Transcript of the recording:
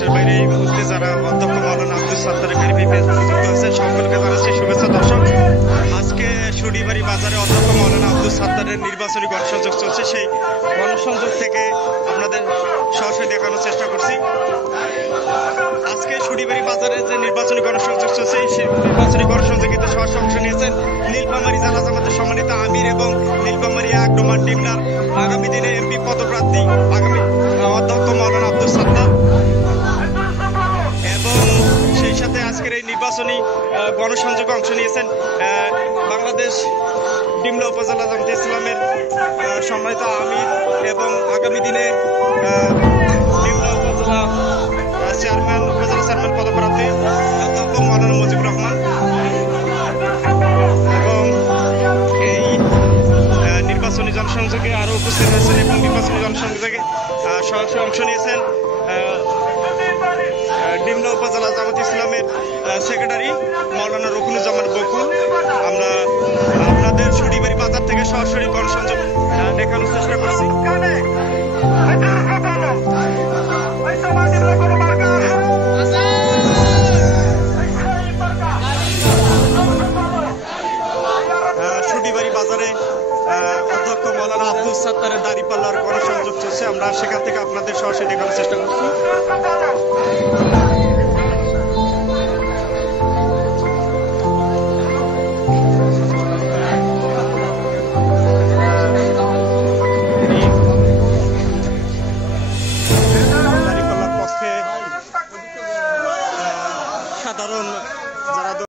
দেশের বাইরে এই মুহূর্তে যারা অধ্যক্ষ মাওলানা আব্দুল সাত্তারের পেরিফেরিতে যুক্ত আছেন সকলকে জানাচ্ছি শুভেচ্ছা। দর্শক, আজকে শুডিবাড়ি বাজারে অধ্যক্ষ মাওলানা আব্দুল সাত্তারের নির্বাচনী গণসংযোগ চলছে। সেই গণসংযোগ থেকে আপনাদের সরাসরি দেখানোর চেষ্টা করছি। আজকে শুডিবাড়ি বাজারে যে নির্বাচনী গণসংযোগ চলছে সেই নির্বাচনী গণসংযোগিতে সরাসরি অংশ নিয়েছেন নীলফামারী জেলা জামাতের সম্মানিত আমির এবং নীলফামারী ১ নম্বর ডিমনার আগামী দিনে এমপি পদপ্রার্থী আগামী অধ্যক্ষ মাওলানা আব্দুল সাত্তার। এবং সেই সাথে আজকের এই নির্বাচনী গণসংযোগে অংশ নিয়েছেন বাংলাদেশ ডিমলা উপজেলা জামাতে ইসলামের সম্মানিত আমির এবং আগামী দিনে ডিমলা উপজেলা চেয়ারম্যান পদপ্রার্থী অধ্যক্ষ মাওলানা মুজিবুর রহমান। এবং এই নির্বাচনী জনসংযোগে আরও উপস্থিত হয়েছেন এবং নির্বাচনী জনসংযোগে সরাসরি অংশ নিয়েছেন ডিমলা উপজেলা জামাত ইসলামের সেক্রেটারি মাওলানা রুকনুজ্জামান বকুল। আমরা আপনাদের শুডিবাড়ি বাজার থেকে সরাসরি গণসংযোগ দেখানোর চেষ্টা করছি। শুডিবাড়ি বাজারে অধ্যক্ষ মাওলানা আব্দুল সাত্তারের দাঁড়িপাল্লার গণসংযোগ চলছে। আমরা সেখান থেকে আপনাদের সরাসরি দেখানোর চেষ্টা করছি।